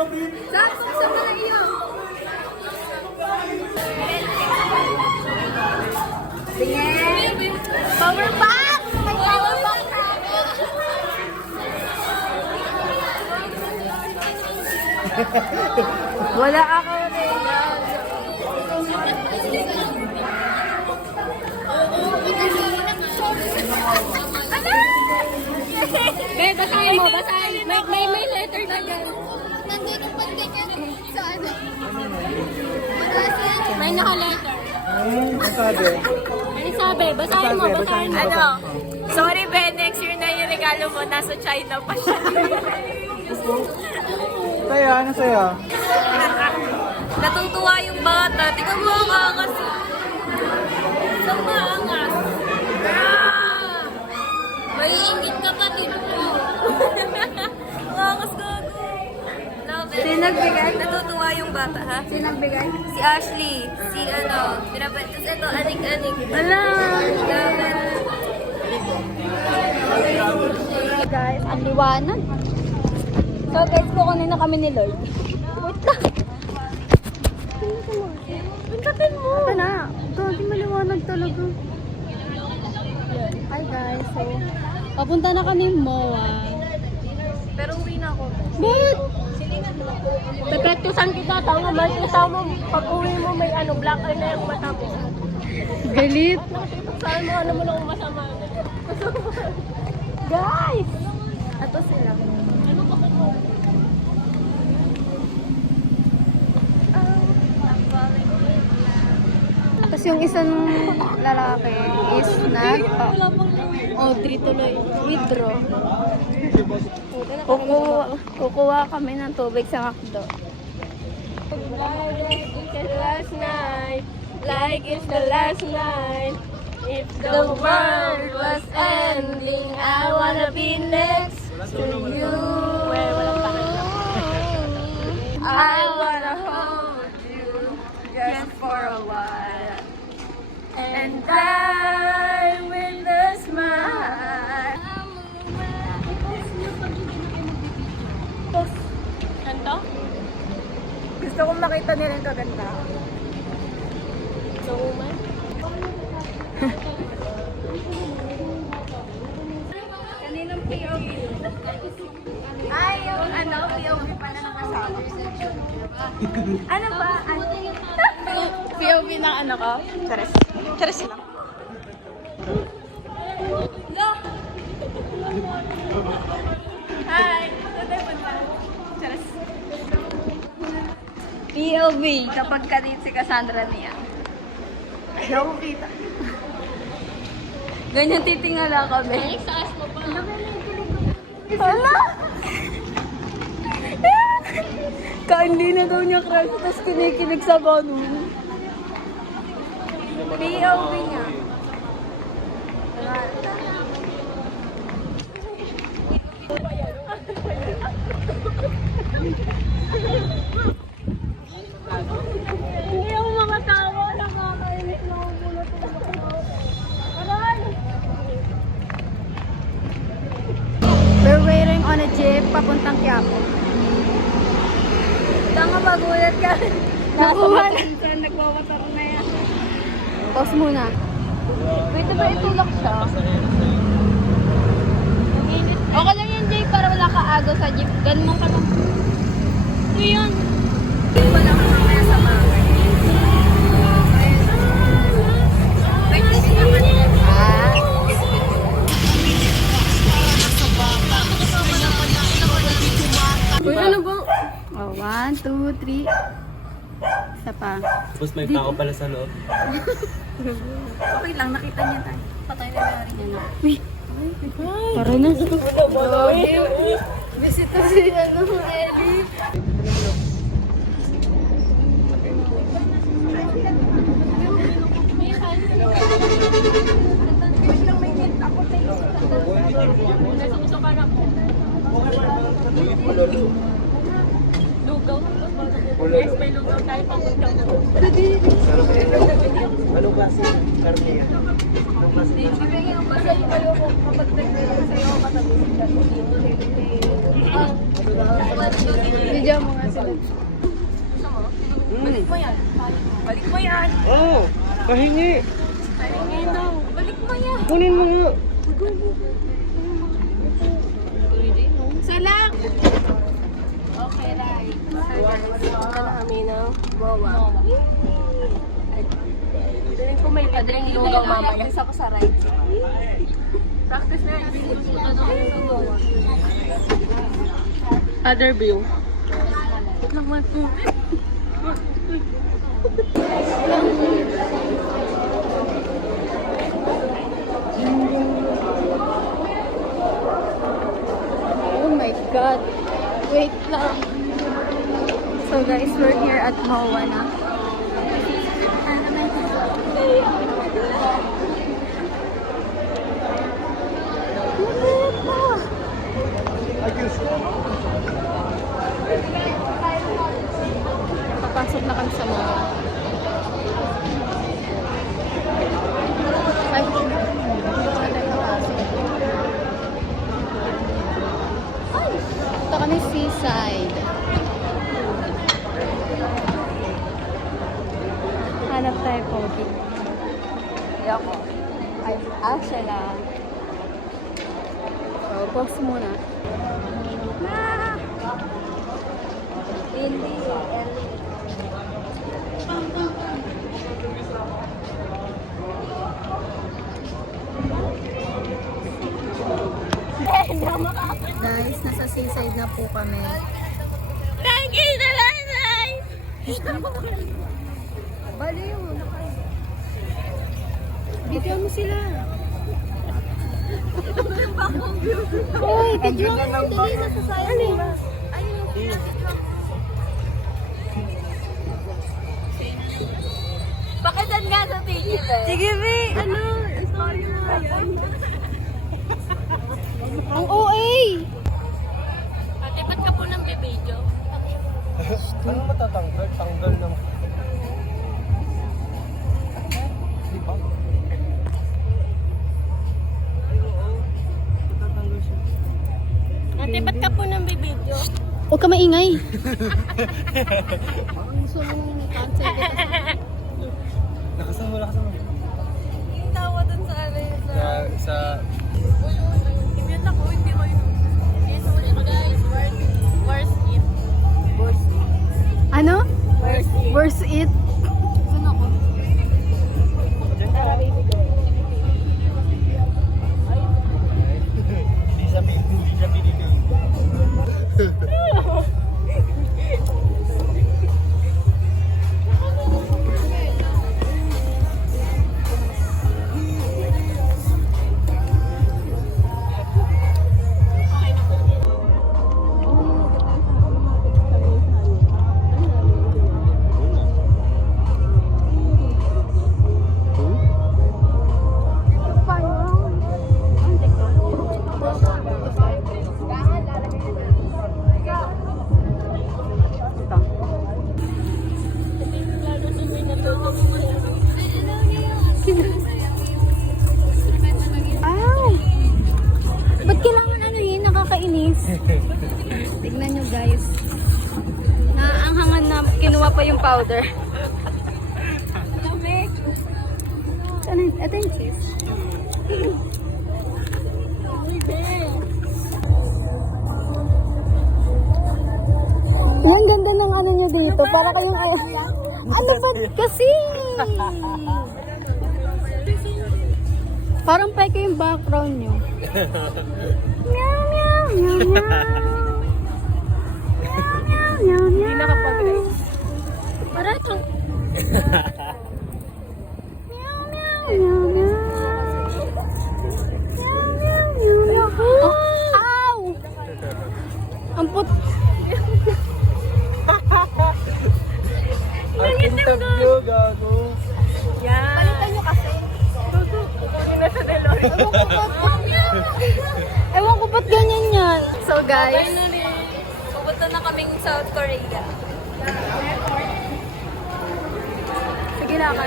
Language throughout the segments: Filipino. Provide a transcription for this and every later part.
Sa mga iyo. Sige. Power back! May power back wala ako rin. Be, basahin mo, basahin. May letter na dyan. Nandito pa ganyan. Saan? May naka-letter. Ang sabi. Ano sabi? Basahin mo, basahin mo. Ano? Sorry, Ben. Next year na yung regalo mo. Nasa China pa siya. Saya, ano saya? Natutuwa yung bata. Tingnan mo ang angas. Isang maangas. May ingit ka pa dito. Ang angas gago. Love it. Sino nagbigay? Natutuwa yung bata, ha? Sino nagbigay? Si Ashley. Si Tapos ito, anik-anik. Ala! Love it. Guys, ang liwanag. So guys, kukunin na kami ni Lloyd. Wait lang. Pintatin mo. Ito na. Ito, di maliwanag talaga. Hi guys. So, papunta na kami MOA. Pero uwi na ako. Bakit? Pepektusan kita. Tama ba? Kita mo, pag uwi mo may black eye na yung mata mo. Galit. Saan mo, ano mo lang masama. Guys! Ito sila. Ano ka ba ito? Tapos yung isang lalaki is Audrey tuloy. Withdraw. Kukuha kami ng tubig sa McDo. Like it's the last night. If the world was ending, I wanna be next to you. I wanna hold you just for a while and die with a smile. Kanto? Gusto kong makita nila yung kaganda. So, man? Kaninang POV? Ay, yung POV pala ng kasama. Ano ba? POV ng ko? Charis. Charis lang. Hi! Charis. POV kapag kanit si Cassandra niya. Ayaw ko kita. Ganyan titingala kami. Ay, saas mo pa. Hala! Kaindi na daw niya crush, tapos kinikilig sa ganun. POV niya. Hindi ako makatawa. Nakakainis na ako mula We're waiting on a jeep papuntang Quiapo. Tanga magulat ka. Nakuha na. Nagwawatar na yan. Pause muna. Pwede ba itulak siya? Okay lang yan, Jay, para wala ka agaw sa jeep. Ganun ka lang. Ito yun. Wala ka mamaya sa bagay. Uy, ano ba? Oh, 1, 2, 3. Isa pa. Tapos may tao pala sa loob. Okay lang, nakita niya tayo. Patay na rin niya na. Uy! Tara na. Bisita si Ellie. Lugaw. Yes, may lugaw tayo papuntang. Anong klase? Karne yan? Anong klase? Basta yung kayo ko kapag nagdala sa'yo, matagusin ka. Video mo nga sila. Balik mo yan. Balik mo yan. Oo, pahingi. Pahingi daw. Balik mo yan. Kunin mo nga. Salang! Okay, right. Punta na kami ng Wawa. Galing ko may padring lugaw mamaya. Practice ako sa right. Practice na rin. Other view. Wait lang man. Oh my God. Wait lang. So guys, we're here at Mawa na. Papasok na kami sa Mawa. Ay, hindi ko na tayo papasok. Ito kami seaside. Hanap tayo pogi. Ayoko. Ay, siya lang. So, pause muna. Hindi. Guys, nasa seaside na po kami. Thank you, Nanay! Baliw. Video mo sila. Uy, video mo. Dali na sa sayo. Pakitan nga sa tingin eh. Sige, be. Ano? Story mo. Ang OA. Ate, ba't ka po ng bibidyo? Ano matatanggal? Tanggal ng... Di ba? Matatanggal siya. Ate, ba't ka po ng bibidyo? Huwag ka maingay. Gusto mong cancel kita. Nakasama. Yung tawa dun sa ano yun Sa... Imute ako, hindi ko yun. Yes, guys, worst it. Worst it. Ano? Worst it. Worth it? Saan ako? Hindi siya binili. Ow! Ba't kailangan ano yun? Nakakainis. Tignan nyo guys. Naanghangan na kinuha pa yung powder. Lamig. Ito yung cheese. Ang ganda ng ano nyo dito. Para kayong ayaw. Ano ba kasi? Parang peke yung background nyo. Meow, meow, meow, meow. Meow, meow, meow, meow. Hindi nakapag-race. Para ito. Meow, meow, meow, meow. Meow, meow, meow, meow. Oh, ow! Ang put... Ang interview, gago. Yan. Palitan nyo kasi. Yung nasa Deloy. Ewan ko ba't ganyan yan. So guys, Finally, pupunta na kaming South Korea. sige na ka.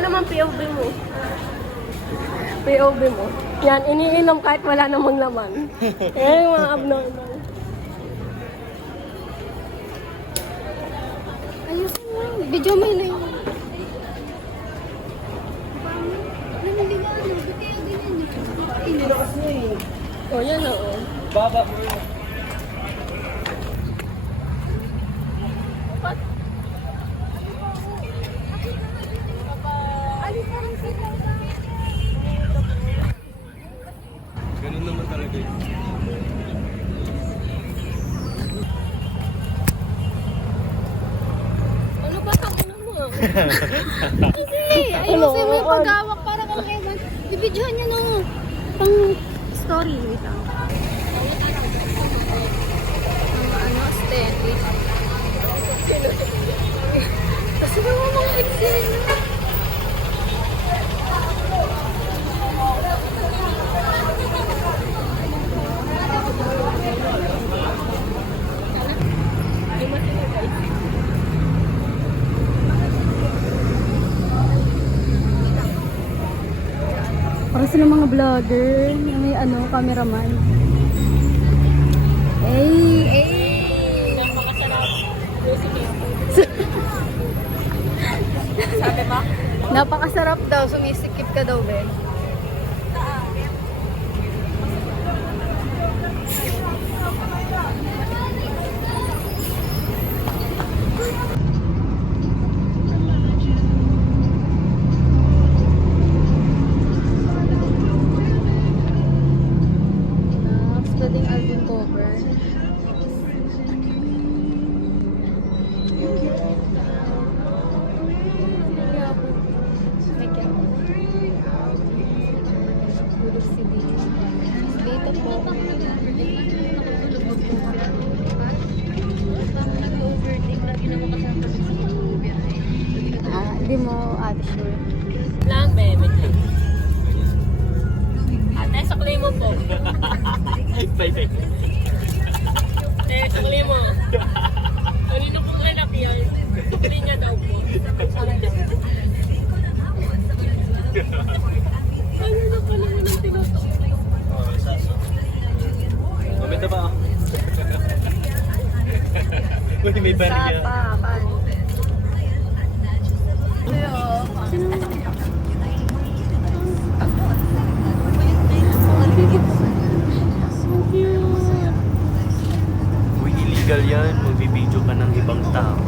naman POV mo. POV mo. Yan, iniinom kahit wala namang laman. Eh, mga abnormal. Ayusin mo. Video mo yun. Oh, yan oo. Baba. Ganun naman talaga yun. Ano ba ang ano mo? Kasi, ayusin mo yung paghawak para kang ewan. Ibidyohan niya no. Pang story. Wait lang. Ano, aesthetic. Kasi naman mga eksena. Para sila mga vlogger, may ano, cameraman. Napakasarap. Sabi ba? Napakasarap daw, sumisikip ka daw, Ben. Studying album cover. Tulog si Dito. Dito po. Hindi mo ate sure. Lang, bebe. Ate, sakli mo po. Bye-bye. Sakli mo. Kanino pong anak yan? Sakli niya daw po. Ano na pala mo ng tinutok? Oh, saso. Mamita ba ako? Uy, may barya. Sapakan. Uy, illegal yan. Magbibideo ka ng ibang tao.